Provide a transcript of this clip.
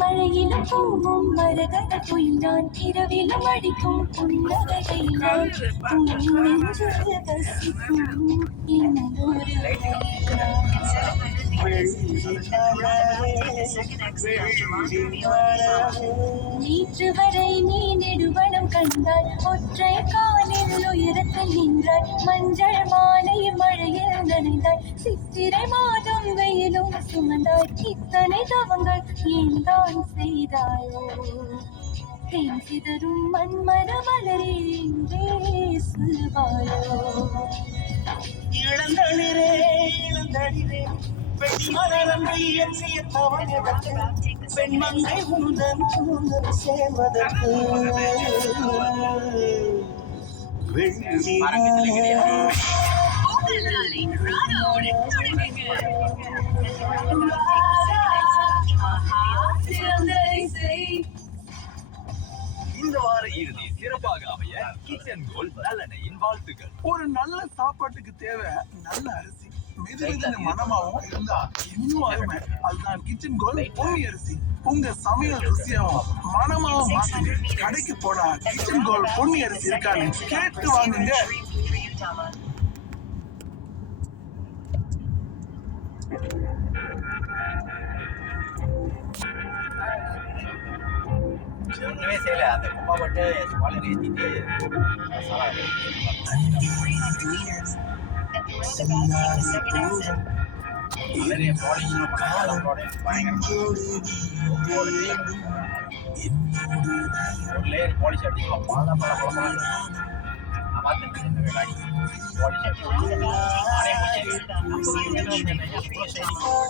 மழையிலும் பூவும் மரகத புயலான் இரவிலும் அடிக்கும் புன்னகையை நான் நெஞ்சில் வசிக்கும் இன்னொரு நேற்று வரை நீ நெடுவனம் கண்டாய் ஒற்றை காலில் உயரத்தில் நின்றாய் மஞ்சள் மாலை மழையில் நனைந்தாய் சித்திரை மாதம் வெயிலும் சுமந்தாய் இத்தனை தவங்கள் ஏன் தான் செய்தாயோ தேன் சிதறும் மன்மர மலரே பேசுவாயோ இளந்தளிரே இளந்தளிரே வெண்மலரங்கை எற்றிய தவறுதற்கு பெண்மங்கை உந்தன் கூந்தல் சேர்வதற்கு இந்த வார இறுதி சிறப்பாக அமைய கிச்சன் கோல் நலனையின் வாழ்த்துக்கள். ஒரு நல்ல சாப்பாட்டுக்கு தேவை நல்ல அரிசி மெது மனமாவும் இருந்தா இன்னும் அருமை. அதுதான் கிச்சன் கோல் பொன்னி அரிசி. உங்க சமையல் ருசியாவும் மனமாவும் மாத்துங்க. கடைக்கு போனா கிச்சன் கோல் பொன்னி அரிசி இருக்கான்னு கேட்டு வாங்குங்க. ஒண்ணுமே செய்யல. அந்த குப்பா போட்டு ஸ்மாலர் ஏற்றிட்டு லேயர் பாலிஷ் அடிக்கலாம். பல பாலிஷ் அடிச்சு